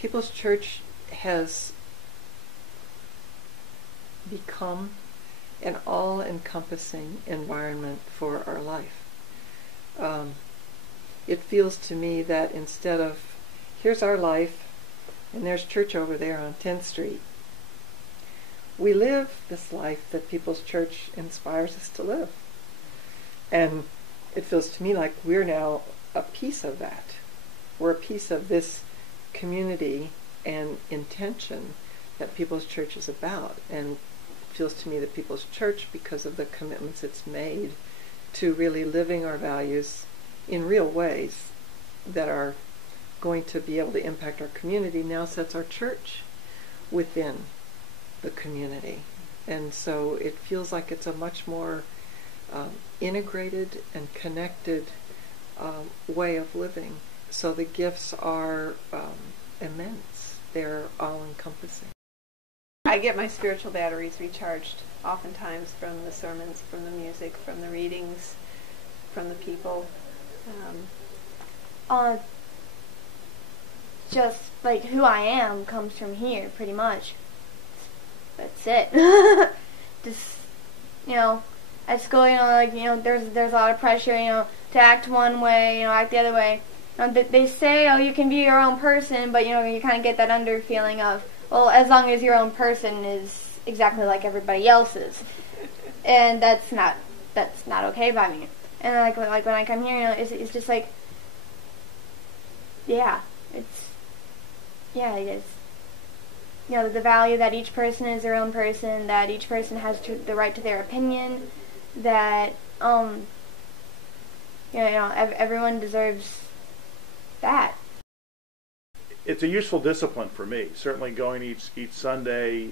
People's Church has become an all-encompassing environment for our life. It feels to me that instead of, here's our life, and there's church over there on 10th Street, we live this life that People's Church inspires us to live. And it feels to me like we're now a piece of that. We're a piece of this community and intention that People's Church is about. And it feels to me that People's Church, because of the commitments it's made to really living our values in real ways that are going to be able to impact our community, now sets our church within the community. And so it feels like it's a much more integrated and connected way of living. So the gifts are immense. They're all-encompassing. I get my spiritual batteries recharged oftentimes from the sermons, from the music, from the readings, from the people. Just like who I am comes from here, pretty much. That's it. Just, at school, there's a lot of pressure, to act one way, act the other way. They say, oh, you can be your own person, but, you kind of get that under feeling of, well, as long as your own person is exactly like everybody else's. And that's not okay by me. And like when I come here, it's just like, it is. The value that each person is their own person, that each person has the right to their opinion, that, everyone deserves that. It's a useful discipline for me. Certainly going each Sunday,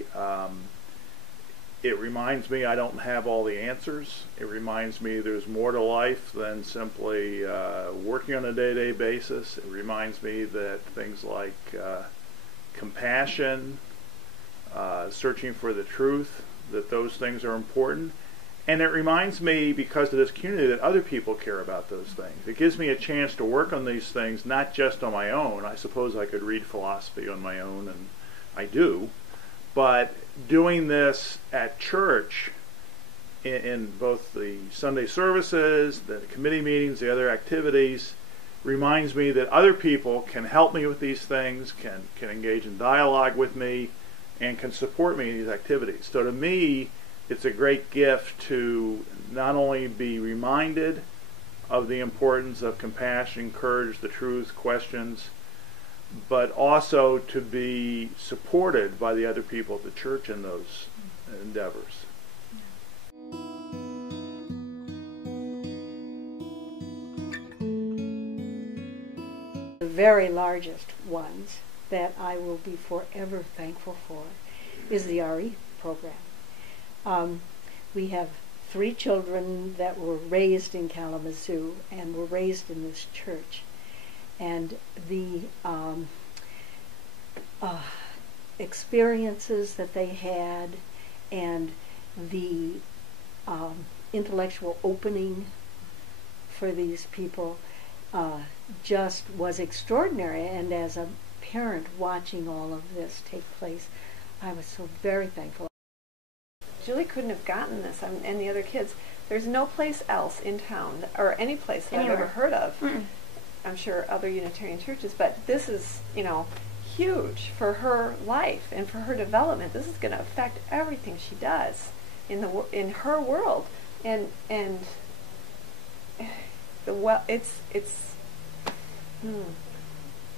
it reminds me I don't have all the answers. It reminds me there's more to life than simply working on a day-to-day basis. It reminds me that things like compassion, searching for the truth, that those things are important. And it reminds me, because of this community, that other people care about those things. It gives me a chance to work on these things, not just on my own. I suppose I could read philosophy on my own, and I do. But doing this at church, in both the Sunday services, the committee meetings, the other activities, reminds me that other people can help me with these things, can engage in dialogue with me, and can support me in these activities. So to me, it's a great gift to not only be reminded of the importance of compassion, courage, the truth, questions, but also to be supported by the other people at the church in those endeavors. The very largest ones that I will be forever thankful for is the RE program. We have 3 children that were raised in Kalamazoo and were raised in this church. And the experiences that they had and the intellectual opening for these people just was extraordinary. And as a parent watching all of this take place, I was so very thankful. Julie couldn't have gotten this, and the other kids. There's no place else in town, or any place that I've ever heard of. Mm-mm. I'm sure other Unitarian churches, but this is, huge for her life and for her development. This is going to affect everything she does in her world, and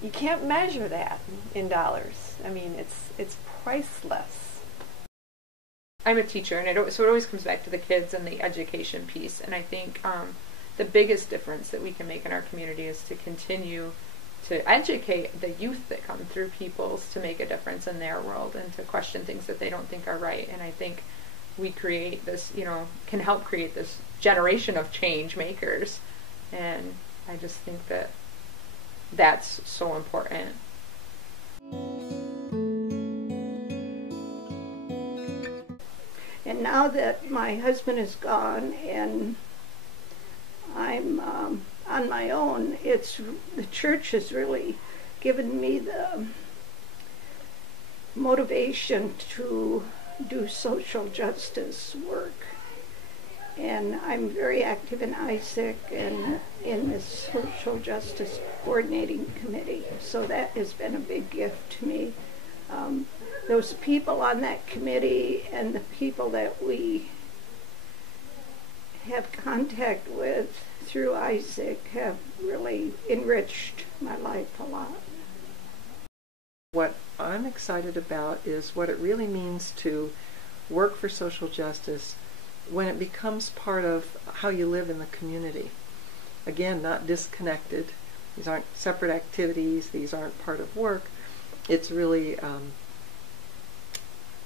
you can't measure that in dollars. I mean, it's priceless. I'm a teacher, and so it always comes back to the kids and the education piece. And I think the biggest difference that we can make in our community is to continue to educate the youth that come through People's to make a difference in their world and to question things that they don't think are right. And I think we create this, can help create this generation of change makers. And I just think that that's so important. And now that my husband is gone and I'm on my own, the church has really given me the motivation to do social justice work. And I'm very active in ISIC and in the Social Justice Coordinating Committee. So that has been a big gift to me. Those people on that committee and the people that we have contact with through ISIC have really enriched my life a lot. What I'm excited about is what it really means to work for social justice when it becomes part of how you live in the community. Again, not disconnected. These aren't separate activities. These aren't part of work. It's really,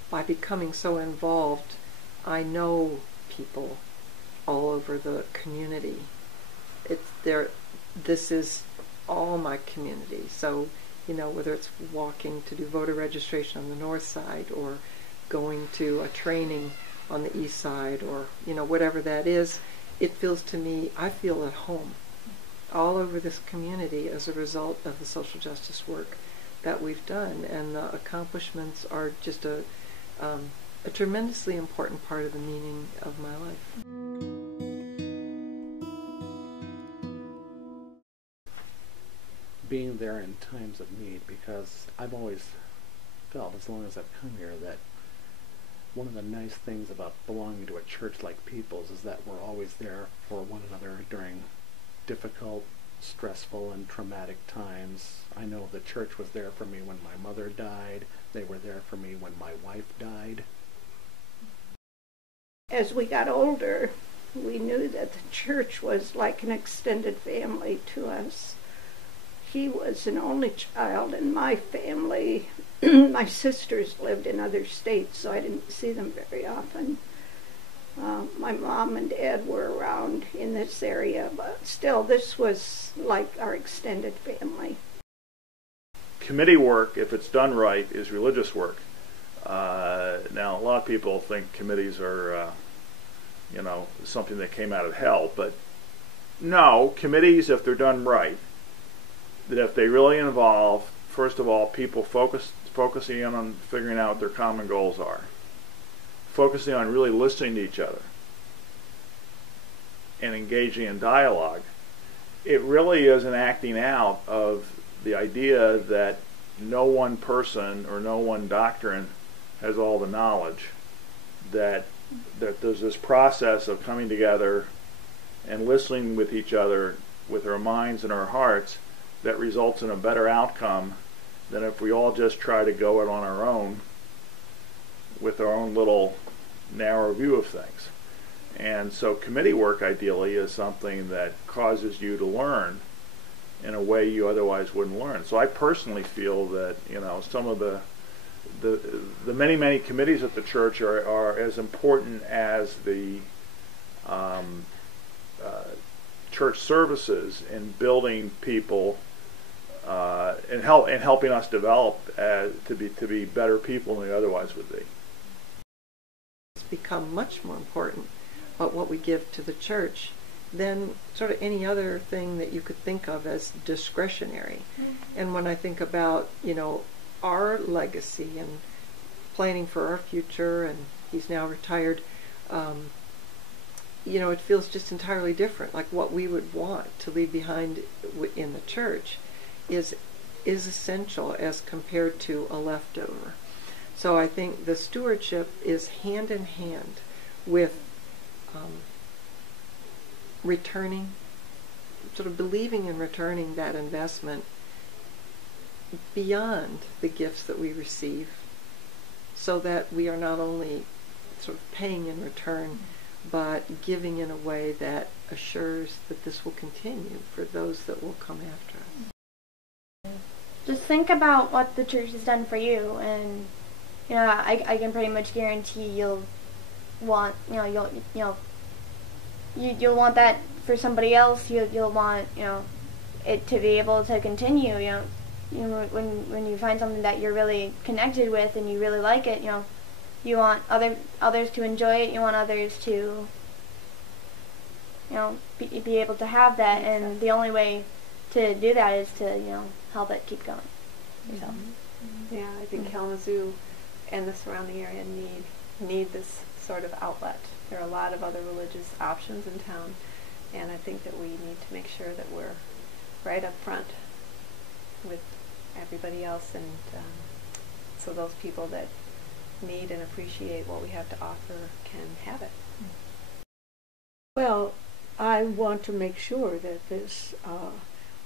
by becoming so involved, I know people all over the community. This is all my community. So, whether it's walking to do voter registration on the north side or going to a training on the east side or, whatever that is, it feels to me, I feel at home all over this community as a result of the social justice work that we've done. And the accomplishments are just a tremendously important part of the meaning of my life. Being there in times of need, because I've always felt, as long as I've come here, that one of the nice things about belonging to a church like People's is that we're always there for one another during difficult, stressful, and traumatic times. I know the church was there for me when my mother died. They were there for me when my wife died. As we got older, we knew that the church was like an extended family to us. He was an only child in my family. My sisters lived in other states, so I didn't see them very often. My mom and dad were around in this area, but still, this was like our extended family. Committee work, if it's done right, is religious work. Now, a lot of people think committees are, something that came out of hell, but no, committees, if they're done right, that if they really involve, first of all, people focusing on figuring out what their common goals are, focusing on really listening to each other, and engaging in dialogue, it really is an acting out of the idea that no one person or no one doctrine has all the knowledge, that there's this process of coming together and listening with each other with our minds and our hearts that results in a better outcome than if we all just try to go it on our own with our own little narrow view of things. And so committee work ideally is something that causes you to learn in a way you otherwise wouldn't learn. So I personally feel that some of the many committees at the church are as important as the church services in building people and helping us develop to be better people than we otherwise would be. It's become much more important about what we give to the church than sort of any other thing that you could think of as discretionary. And when I think about our legacy and planning for our future, and he's now retired, it feels just entirely different. Like what we would want to leave behind in the church is essential as compared to a leftover. So I think the stewardship is hand in hand with returning, sort of believing in returning that investment beyond the gifts that we receive, so that we are not only sort of paying in return, but giving in a way that assures that this will continue for those that will come after us. Just think about what the church has done for you, and I can pretty much guarantee you'll want you'll want that for somebody else. You'll want it to be able to continue. When you find something that you're really connected with and you really like it, you want others to enjoy it. You want others to be able to have that, and the only way to do that is to help it keep going. So. Yeah, I think Kalamazoo and the surrounding area need this sort of outlet. There are a lot of other religious options in town, and I think that we need to make sure that we're right up front with everybody else, and so those people that need and appreciate what we have to offer can have it. Well, I want to make sure that this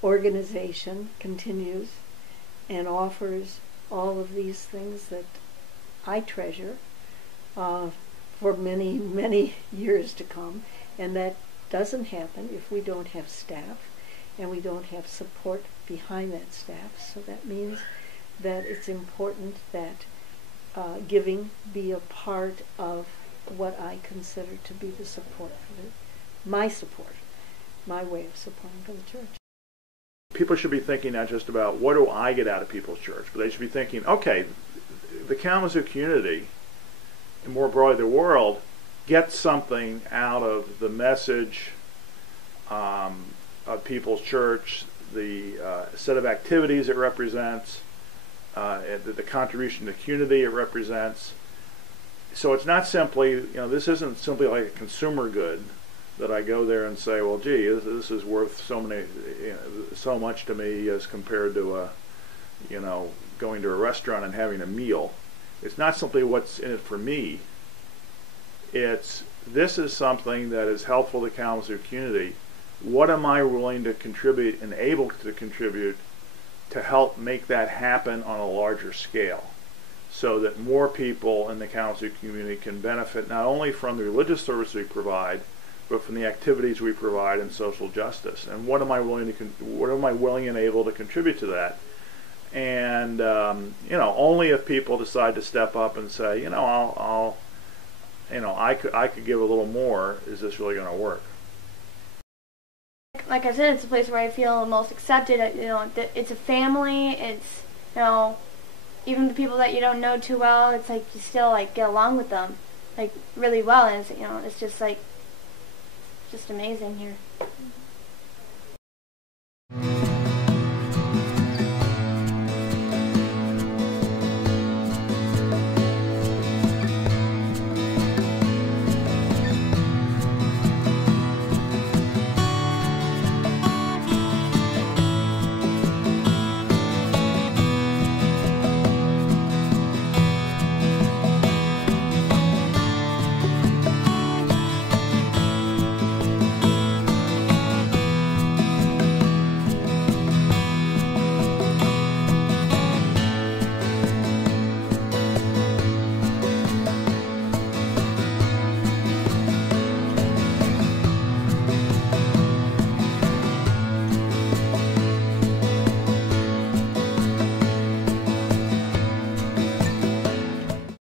organization continues and offers all of these things that I treasure for many, many years to come, and that doesn't happen if we don't have staff and we don't have support behind that staff. So that means that it's important that giving be a part of what I consider to be the support for my way of supporting for the church. People should be thinking not just about what do I get out of People's Church, but they should be thinking, okay, the Kalamazoo community, and more broadly the world, gets something out of the message of People's Church, the set of activities it represents, the contribution to the community it represents. So it's not simply, this isn't simply like a consumer good that I go there and say, well, gee, this is worth so much to me as compared to going to a restaurant and having a meal. It's not simply what's in it for me. This is something that is helpful to the Kalamazoo community. What am I willing to contribute and able to contribute to help make that happen on a larger scale, so that more people in the Kalamazoo community can benefit not only from the religious service we provide, but from the activities we provide in social justice? And what am I willing and able to contribute to that? And only if people decide to step up and say, I could give a little more, is this really going to work? Like I said, it's a place where I feel most accepted. It's a family. It's, even the people that you don't know too well, it's like you still get along with them really well, and it's just amazing here.